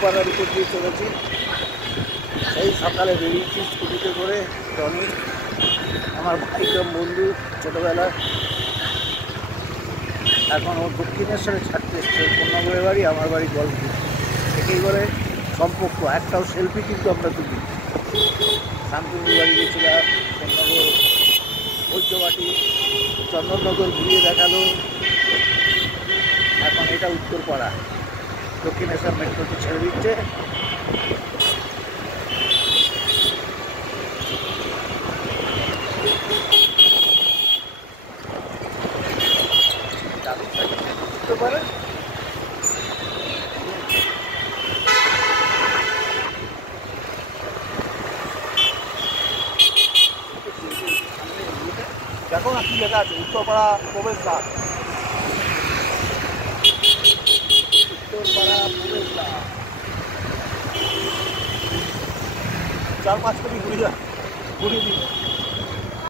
উত্তরপাড়ার উপর দিয়ে চলেছি। সেই সকালে বেরিয়েছি স্কুটিতে করে। টনি আমার ভাইকম বন্ধু ছোটোবেলার, এখন ও দক্ষিণেশ্বরে ছাড়তে এসছে। কন্যাগড়ের বাড়ি, আমার বাড়ি গল্পুর। একেই বলে সম্পর্ক। একটাও সেলফি কিন্তু আমরা তুলি। শান্তিপুর বাড়ি গেছিলাম, কন্যাগড়, বৈদ্যবাটি, চন্দননগর ঘুরিয়ে দেখালো। এখন এটা উত্তরপাড়া, দক্ষিণেশ্বর মেট্রোতে ছেড়ে দিচ্ছে। উত্তরপাড়া দেখো না কি লেখা আছে, উত্তরপাড়া প্রবেশদ্বার। উত্তরপাড়া প্রবেশদ্বার 4-5 কোটি ঘুরিয়ে দিই।